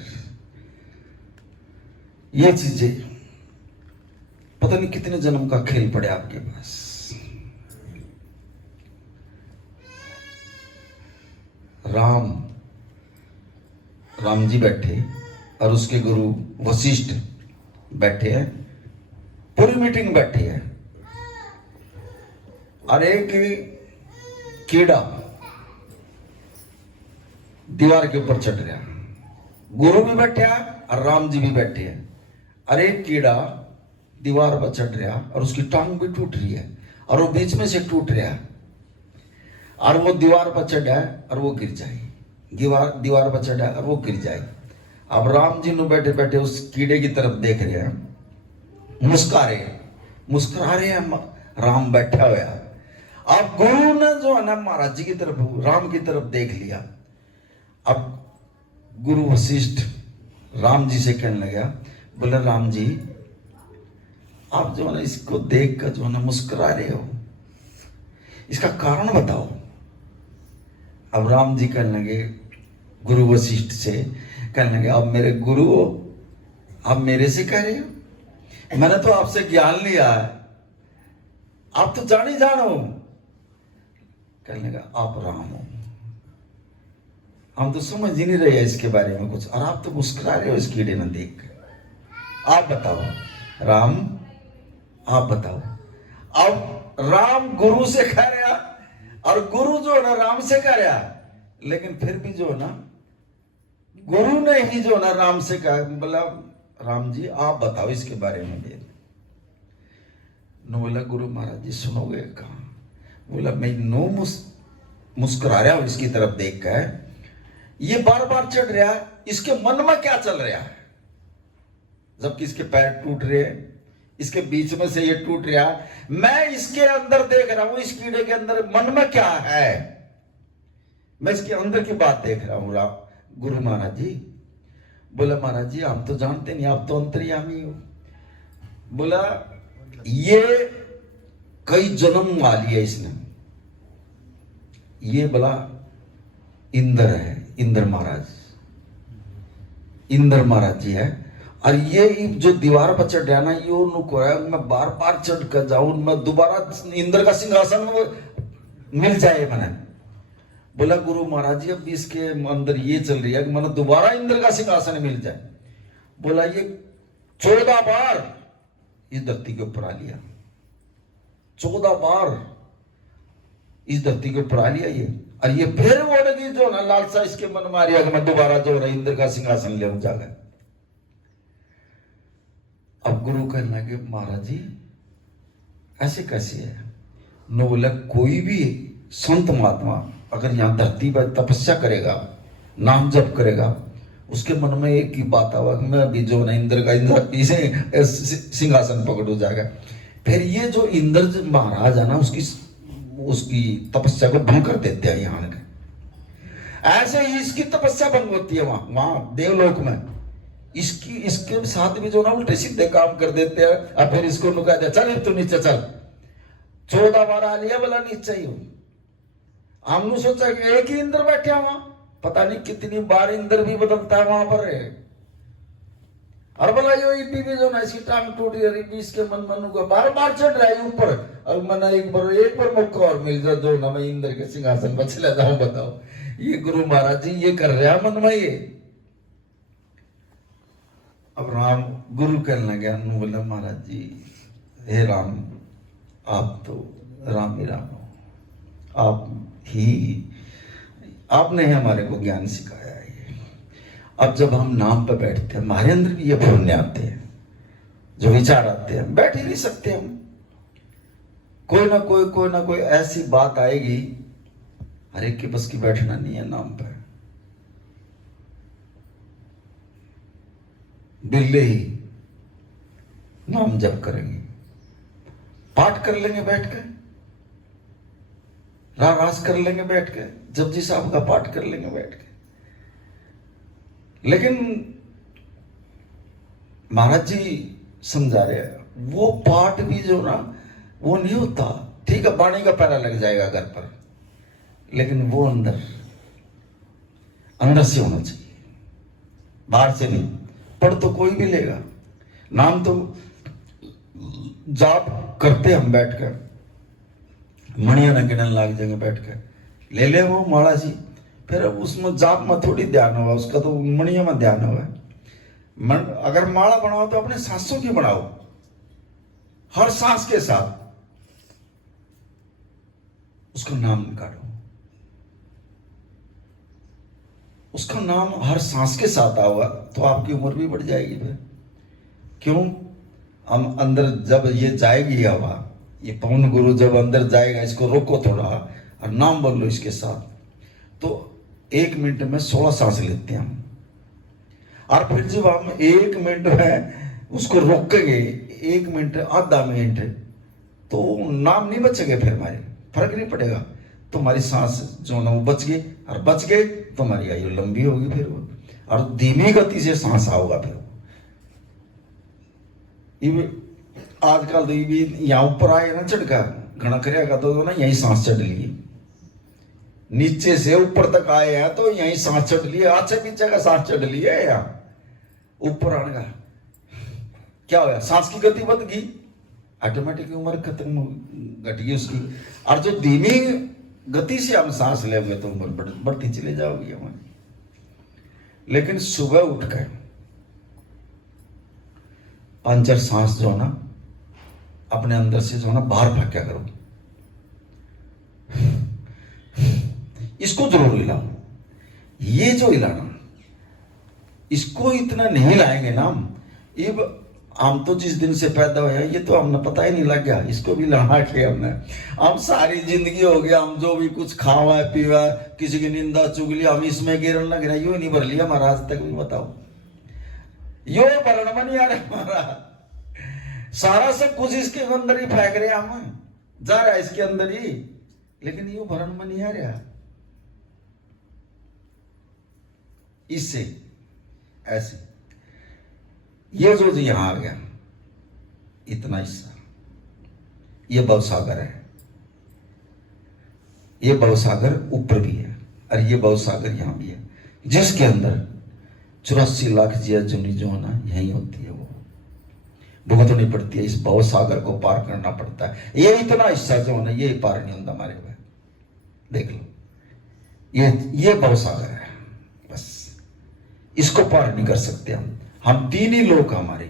ये चीजें, पता नहीं कितने जन्म का खेल पड़े आपके पास। राम जी बैठे और उसके गुरु वशिष्ठ बैठे हैं, पूरी मीटिंग बैठी है, और एक कीड़ा दीवार के ऊपर चढ़ गया। गुरु भी बैठे हैं और राम जी भी बैठे हैं, और एक कीड़ा दीवार पर चढ़ रहा और उसकी टांग भी टूट रही है और वो बीच में से टूट रहा है, और वो दीवार पर चढ़ा है और वो गिर जाए, दीवार पर चढ़ा है और वो गिर जाए। अब राम जी ने बैठे बैठे उस कीड़े की तरफ देख रहे हैं, मुस्कुरा रहे हैं, राम बैठा हुआ। अब गुरु ने जो है ना महाराज जी की तरफ, राम की तरफ देख लिया। अब गुरु वशिष्ठ राम जी से कहने लगा, बोले राम जी आप जो है ना इसको देख कर जो है ना मुस्कुरा रहे हो, इसका कारण बताओ। अब राम जी कहने लगे गुरु वशिष्ठ से, कहने लगे अब मेरे गुरु हो, आप मेरे से कह रहे हो, मैंने तो आपसे ज्ञान लिया है, आप तो जान ही जानो। कहने लगा आप राम हो, हम तो समझ ही नहीं रहे इसके बारे में कुछ, और आप तो मुस्कुरा रहे हो इस कीड़े में देख कर। आप बताओ राम, आप बताओ। अब राम गुरु से कह रहा और गुरु जो है ना राम से कह रहा, लेकिन फिर भी जो है ना गुरु ने ही जो है ना राम से कहा, बोला राम जी आप बताओ इसके बारे में। बोला गुरु महाराज जी सुनोगे कहा? बोला मैं नो मुस्कुरा रहा हूं इसकी तरफ देख कर, ये बार बार चढ़ रहा है, इसके मन में क्या चल रहा है, जबकि इसके पैर टूट रहे हैं, इसके बीच में से ये टूट रहा है, मैं इसके अंदर देख रहा हूं, इस कीड़े के अंदर मन में क्या है, मैं इसके अंदर की बात देख रहा हूं। गुरु महाराज जी। बोला महाराज जी हम तो जानते नहीं, आप तो अंतर्यामी हो। बोला ये कई जन्म वाली है इसने, ये बोला इंद्र है, इंद्र महाराज जी है, और ये जो दीवार पर चढ़ रहा ना, ये उनको है मैं बार बार चढ़ कर जाऊं, मैं दोबारा इंद्र का सिंहासन मिल जाए मैंने। बोला गुरु महाराज जी अब इसके अंदर ये चल रही है कि मैंने दोबारा इंद्र का सिंहासन मिल जाए। बोला ये 14 बार इस धरती के ऊपर आ लिया, 14 बार इस धरती के ऊपर आ लिया ये, और ये फिर वो लगी जो ना लालसा इसके मन में आ रही है कि मैं दोबारा जो है इंद्र का सिंहासन ले जागा। अब गुरु कहने लगे महाराज जी ऐसे कैसे है? नो बोला कोई भी संत महात्मा अगर यहां धरती पर तपस्या करेगा, नाम जप करेगा, उसके मन में एक ही बात आवा कि मैं अभी जो ना इंद्र का इसे सिंहासन पकड़ जाएगा। फिर ये जो इंद्र महाराज है ना उसकी तपस्या को भंग कर देते हैं यहाँ के। ऐसे ही इसकी तपस्या भंग होती है वहां देवलोक में, इसके साथ भी जो ना उल्टे सीधे काम कर देते हैं, और फिर इसको नुका दिया चल तू नीचे चल। 14 बार आ लिया बोला नीचे ही हो। हमने सोचा कि एक ही इंद्र बैठे वहां, पता नहीं कितनी बार इंद्र भी बदलता है वहां पर। और बोला यो इड्डी भी जो ना इसकी टांग टूट रही, इसके मन को बार बार चढ़ रहा है ऊपर, और मैंने एक बार मौका और मिल जाए जो ना मैं इंद्र के सिंहासन पर चला जाऊं। बताओ ये गुरु महाराज जी ये कर रहा मन में ये। अब राम गुरु कहने लगे, बोला महाराज जी हे राम आप तो राम ही राम हो, आपने हमारे को ज्ञान सिखाया है। अब जब हम नाम पे बैठते हैं हमारे अंदर भी ये पुण्य आते हैं, जो विचार आते हैं, बैठ ही नहीं सकते हम, कोई ना कोई ऐसी बात आएगी, हर एक के बस की बैठना नहीं है नाम पे। बिल्ले ही नाम जप करेंगे, पाठ कर लेंगे बैठ के, रास कर लेंगे बैठ के, जपजी साहब का पाठ कर लेंगे बैठ के। लेकिन महाराज जी समझा रहे हैं वो पाठ भी जो ना वो नहीं होता। ठीक है बाणी का पैरा लग जाएगा घर पर, लेकिन वो अंदर अंदर से होना चाहिए, बाहर से नहीं। पढ़ तो कोई भी लेगा, नाम तो जाप करते हम बैठकर, मणिया न गिनन लाग जाएंगे बैठकर, ले ले वो माला जी, फिर उसमें जाप में थोड़ी ध्यान होगा, उसका तो मणिया में ध्यान होगा। अगर माला बनाओ तो अपने सांसों की बनाओ, हर सांस के साथ उसका नाम निकालो, उसका नाम हर सांस के साथ आओगा तो आपकी उम्र भी बढ़ जाएगी। फिर क्यों, हम अंदर जब ये जाएगी हवा, ये पवन गुरु जब अंदर जाएगा, इसको रोको थोड़ा और नाम बोल लो इसके साथ, तो 1 मिनट में 16 सांस लेते हैं हम। और फिर जब हम 1 मिनट में उसको रोकेंगे, 1 मिनट आधा मिनट, तो नाम नहीं बचेंगे, फिर हमारे फर्क नहीं पड़ेगा, तो हमारी सांस जो ना वो बच गई, और बच गए तो हमारी आयु लंबी होगी फिर वो, और धीमी गति से सांस आओगा फिर। आजकल तो भी यहाँ ऊपर आए ना चढ़का घना करेगा तो ना यही सांस चढ़ लिए, नीचे से ऊपर तक आए हैं तो यही सांस चढ़ लिए, आगे पीछे का सांस चढ़ लिया है, यहाँ ऊपर आने का क्या होया, सांस की गति बढ़ गई, ऑटोमेटिक उम्र खत्म घट गई उसकी। और जो धीमी गति से हम सांस लेंगे तो उम्र बढ़ती चली जाओगी हमारी। लेकिन सुबह उठकर 5-4 सांस जो ना अपने अंदर से जो ना बाहर फेंका करो, इसको जरूर हिलाओ। ये जो हिलाना, इसको इतना नहीं हिलाएंगे ना हम तो जिस दिन से पैदा हुए ये तो हमने पता ही नहीं लग गया, इसको भी लड़ा के हमने, हम सारी जिंदगी हो गया, हम जो भी कुछ खावा पीवा, किसी की निंदा चुगली, हम इसमें गिरन लग रहा, यूं नहीं भर लिया हमारा आज तक भी। बताओ, यो भरण में नहीं आ रहा हमारा, सारा सब कुछ इसके अंदर ही फेंक रहे हम, जा रहा है इसके अंदर ही, लेकिन यो भरण में नहीं आ रहा। इससे ऐसे ये जो यहां आ गया इतना हिस्सा, ये भवसागर है, ये भवसागर ऊपर भी है और ये भवसागर यहां भी है, जिसके अंदर 84 लाख जिया जुनी जो है ना यही होती है, वो भुगतनी पड़ती है, इस भवसागर को पार करना पड़ता है। ये इतना हिस्सा जो है ना ये पार नहीं होता हमारे हुए, देख लो, ये भवसागर है, बस इसको पार नहीं कर सकते हम 3 ही लोग हमारे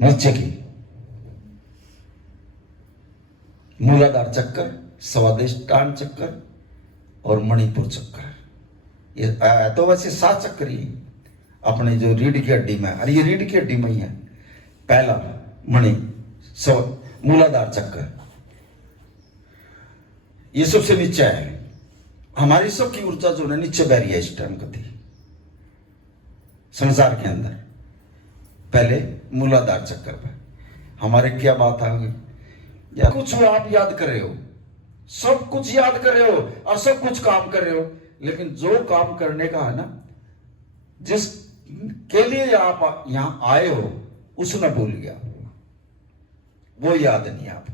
नीचे की, मूलाधार चक्कर, स्वादिष्टान चक्कर और मणिपुर चक्कर। ये तो वैसे 7 चक्कर ही अपने जो रीढ़ की हड्डी में, और ये रीढ़ की हड्डी में ही है। पहला मणि मूलाधार चक्कर, ये सबसे नीचे है, हमारी सबकी ऊर्जा जो है नीचे बह रही है इस टाइम कभी संसार के अंदर। पहले मूलाधार चक्कर पे हमारे क्या बात आ गई, या कुछ आप याद कर रहे हो, सब कुछ याद कर रहे हो और सब कुछ काम कर रहे हो, लेकिन जो काम करने का है ना, जिस के लिए आप यहां आए हो उसने भूल गया, वो याद नहीं आपके।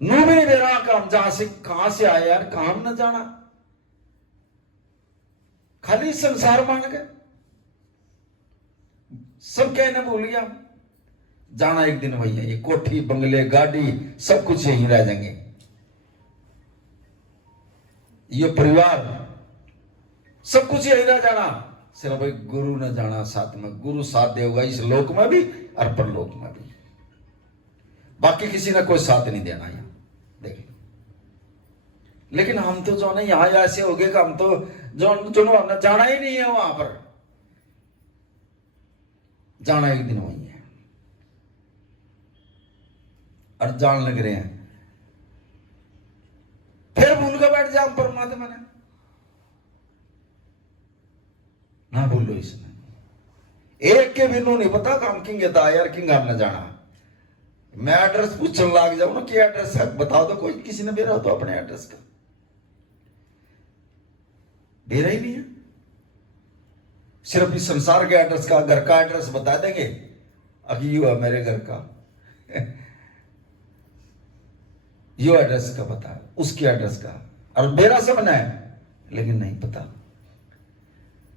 नू भी नहीं दे रहा काम, जहां से कहां से आए यार, काम न जाना, खाली संसार मान गए, सब कहना भूल गया। जाना एक दिन वही है, ये कोठी बंगले गाड़ी सब कुछ यहीं रह जाएंगे, ये परिवार सब कुछ यहीं रह जाना, सिर्फ भाई गुरु न जाना साथ में, गुरु साथ देगा इस लोक में भी और परलोक में भी, बाकी किसी ने कोई साथ नहीं देना यहाँ, देख। लेकिन हम तो जो ना यहाँ ऐसे हो गए कि हम तो जो हमने जाना ही नहीं है वहां पर, जाना एक दिन वही है और जान लग रहे हैं, फिर भूल के बैठ जाओ परमात्मा ने, ना भूलो इसमें, एक के बिनु नहीं पता काम किंग था यार, किंग हमने जाना। मैं एड्रेस पूछने लग जाऊं ना कि एड्रेस बताओ, तो कोई किसी ने बेरा हो तो अपने एड्रेस का बेरा ही नहीं है, सिर्फ इस संसार के एड्रेस का, घर का एड्रेस बता देंगे, अभी यू है मेरे घर का यो एड्रेस का पता, उसके एड्रेस का, और मेरा सब है लेकिन नहीं पता।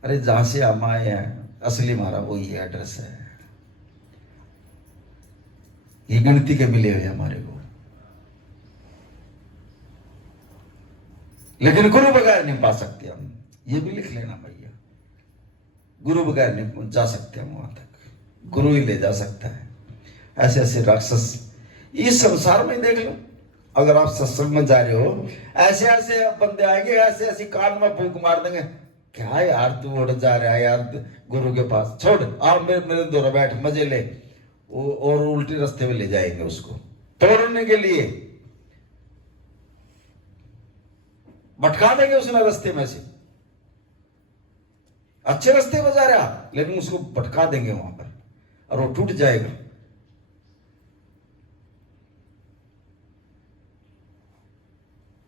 अरे जहां से हम आए हैं असली हमारा वही एड्रेस है, ये गिनती के मिले हुए हमारे को, लेकिन गुरु बगैर नहीं पा सकते हम। ये भी लिख लेना भैया, गुरु बगैर नहीं जा सकते हम वहां तक, गुरु ही ले जा सकता है। ऐसे ऐसे राक्षस इस संसार में देख लो, अगर आप सत्संग में जा रहे हो, ऐसे ऐसे बंदे आएंगे, ऐसे ऐसे कान में फूंक मार देंगे, क्या यार तू उड़ जा रहा है यार गुरु के पास, छोड़ आओ मेरे दोनों बैठ मजे ले, और उल्टे रास्ते में ले जाएंगे उसको तोड़ने के लिए, भटका देंगे उसने रास्ते में से। अच्छे रास्ते में जा रहा लेकिन उसको भटका देंगे वहां पर और वो टूट जाएगा।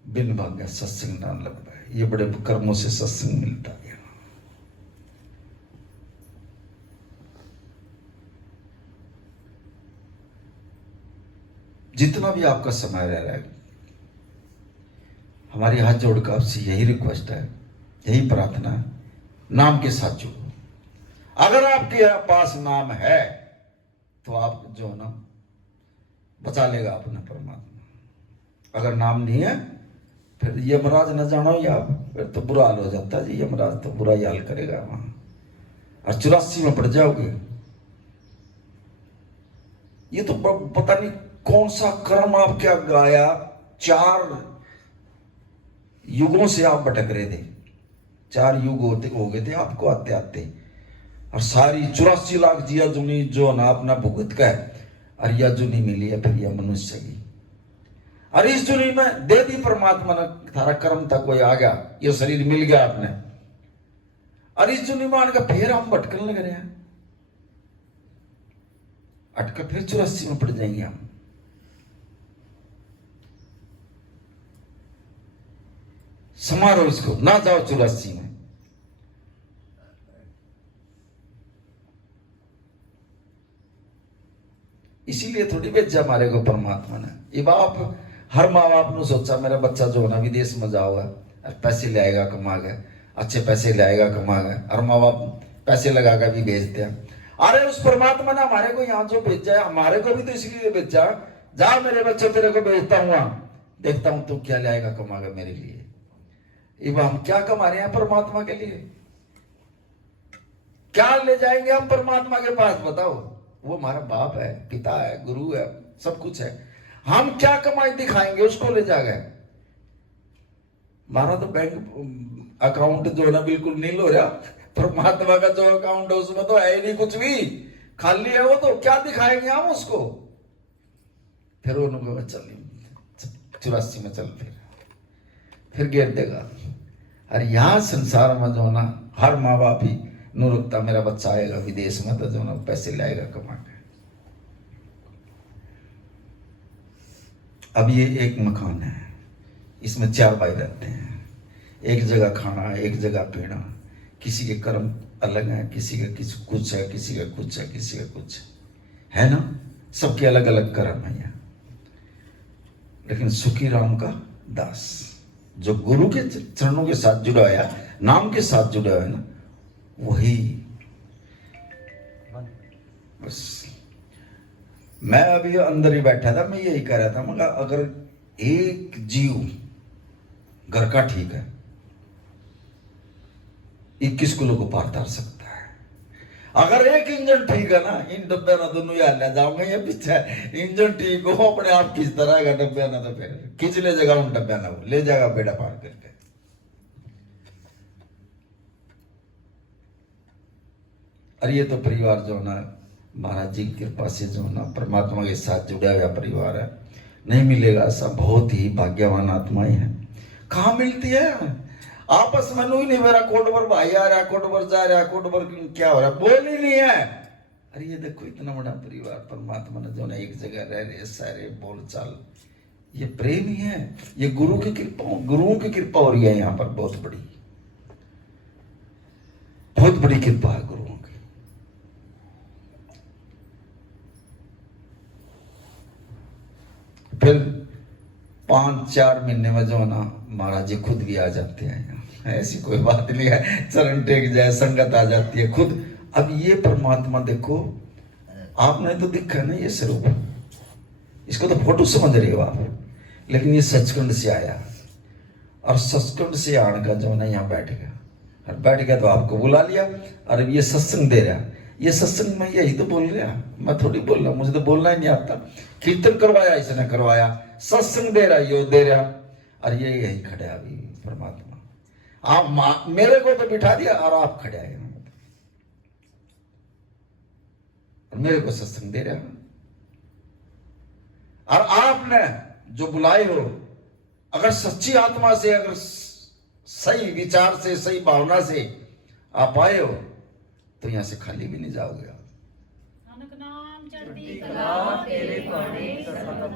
बिन भाग्य सत्संग ना लगता है, ये बड़े कर्मों से सत्संग मिलता है। जितना भी आपका समय रह रहा है, हमारी हाथ जोड़कर आपसे यही रिक्वेस्ट है, यही प्रार्थना है, नाम के साथ जुड़ो। अगर आपके पास नाम है तो आप जो है ना बचा लेगा अपना परमात्मा। अगर नाम नहीं है फिर यमराज न जानो या फिर तो बुरा हाल हो जाता है जी, यमराज तो बुरा ही हाल करेगा वहां, और 84 में पड़ जाओगे। ये तो पता नहीं कौन सा कर्म आपके आगे आया, 4 युगों से आप भटक रहे थे, 4 युग हो गए थे आपको आते आते, और सारी 84 लाख जिया जुनी जो ना अपना भुगत का है, और यह जुनी मिली है फिर यह मनुष्य की, और इस जुनी में दे दी परमात्मा ने, थारा कर्म था कोई आ गया, ये शरीर मिल गया आपने, और इस जुनी में आने का फिर हम भटकने लग रहे हैं, अटकर फिर 84 में पड़ जाएंगे हम। समारोह इसको, ना जाओ 84 में। इसीलिए थोड़ी भेजा हमारे को परमात्मा ने। ये बाप, हर माँ बाप ने सोचा मेरा बच्चा जो है ना विदेश में जाओगा और पैसे ले आएगा कमा के, अच्छे पैसे ले आएगा कमा के, हर माँ बाप पैसे लगा कर भी भेजते हैं। अरे उस परमात्मा ने हमारे को यहाँ जो भेजा है, हमारे को भी तो इसलिए भेजा, जा मेरे बच्चे तेरे को भेजता हूँ वहां, देखता हूं तू क्या लाएगा कमा के मेरे लिए। हम क्या कमा रहे हैं परमात्मा के लिए? क्या ले जाएंगे हम परमात्मा के पास? बताओ, वो हमारा बाप है, पिता है, गुरु है, सब कुछ है। हम क्या कमाई दिखाएंगे उसको ले जाकर? हमारा तो बैंक अकाउंट जो है ना बिल्कुल नील हो रहा, परमात्मा का जो अकाउंट है उसमें तो है ही नहीं कुछ भी, खाली है वो, तो क्या दिखाएंगे हम उसको? फिर उन्होंने चल 84 में चल, फिर गिर देगा। और यहाँ संसार में जो ना हर माँ बाप ही नू रुकता, मेरा बच्चा आएगा विदेश में तो जो ना पैसे लाएगा कमा के। अब ये एक मकान है, इसमें 4 भाई रहते हैं, एक जगह खाना, एक जगह पीना, किसी के कर्म अलग है, किसी का कुछ है, किसी का कुछ है, किसी का कुछ है ना, सबके अलग अलग कर्म है यहाँ। लेकिन सुखी राम का दास जो गुरु के चरणों के साथ जुड़ा है, नाम के साथ जुड़ा है ना, वही बस। मैं अभी अंदर ही बैठा था, मैं यही कह रहा था, मगर अगर एक जीव घर का ठीक है, 21 किलो को पार उतार सकता है। अगर एक इंजन ठीक है ना, इन डब्बे ना दोनों यार ले जाऊंगे, ये पीछे इंजन ठीक हो अपने आप खींचता रहेगा डब्बे ना, तो फिर खींच ले जाएगा उन डब्बे ना, वो ले जाएगा बेड़ा पार करके। और ये तो परिवार जो ना महाराज जी की कृपा से जो ना परमात्मा के साथ जुड़ा हुआ परिवार है, नहीं मिलेगा ऐसा। बहुत ही भाग्यवान आत्माएं हैं। कहाँ मिलती है? आपस में नहीं, मेरा कोटबर भाई आ रहा, कोटबर जा रहा, कोटबर क्या हो रहा, बोल ही नहीं है। अरे ये देखो इतना बड़ा परिवार परमात्मा ने जो ना एक जगह रह रहे, सारे बोल चाल, ये प्रेम ही है, ये गुरु की कृपा, गुरुओं की कृपा हो रही है यहाँ पर, बहुत बड़ी, बहुत बड़ी कृपा है गुरुओं की। फिर 5-4 महीने में जो है ना महाराज जी खुद भी आ जाते हैं, ऐसी कोई बात नहीं है, चरण टेक जाए संगत आ जाती है खुद। अब ये परमात्मा देखो, आपने तो देखा ना ये स्वरूप, इसको तो फोटो समझ रहे हो आप, लेकिन ये सचखंड से आया और सचखंड से आने का जो है ना यहाँ बैठ गया, और बैठ गया तो आपको बुला लिया और ये सत्संग दे रहा। ये सत्संग में यही तो बोल रहा, मैं थोड़ी बोल रहा, मुझे तो बोलना ही नहीं आता। कीर्तन करवाया इसने, करवाया, सत्संग दे रहा यो दे रहा, और ये यही खड़े अभी परमात्मा। आप मेरे को तो बिठा दिया और आप खड़े आए, और मेरे को सत्संग दे रहा, और आपने जो बुलाए हो अगर सच्ची आत्मा से, अगर सही विचार से, सही भावना से आप आए हो तो यहां से खाली भी नहीं जाओगे आप।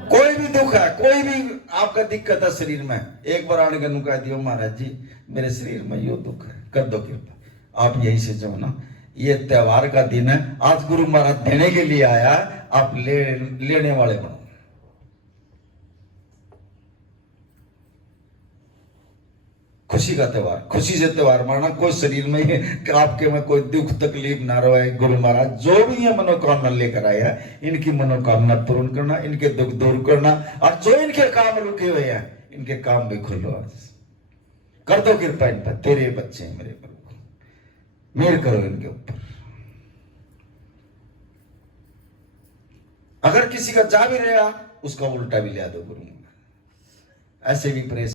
कोई भी दुख है, कोई भी आपका दिक्कत है शरीर में, एक बार आने का कह दियो महाराज जी मेरे शरीर में यो दुख है, कर दो कृपा। आप यही से जो ना, ये त्योहार का दिन है, आज गुरु महाराज देने के लिए आया, आप लेने वाले बनो। खुशी का त्योहार, खुशी से त्योहार माना, कोई शरीर में आपके में कोई दुख तकलीफ ना रहे। गुरु महाराज जो भी ये मनोकामना लेकर आया, इनकी मनोकामना पूर्ण करना, इनके दुख दूर करना, और जो इनके काम रुके हुए हैं इनके काम भी खोलो आज। कर दो कृपा इन पर, तेरे बच्चे मेरे पर मेहर करो इनके ऊपर। अगर किसी का जा भी रहा उसका उल्टा भी लिया दो गुरु, ऐसे भी प्रेस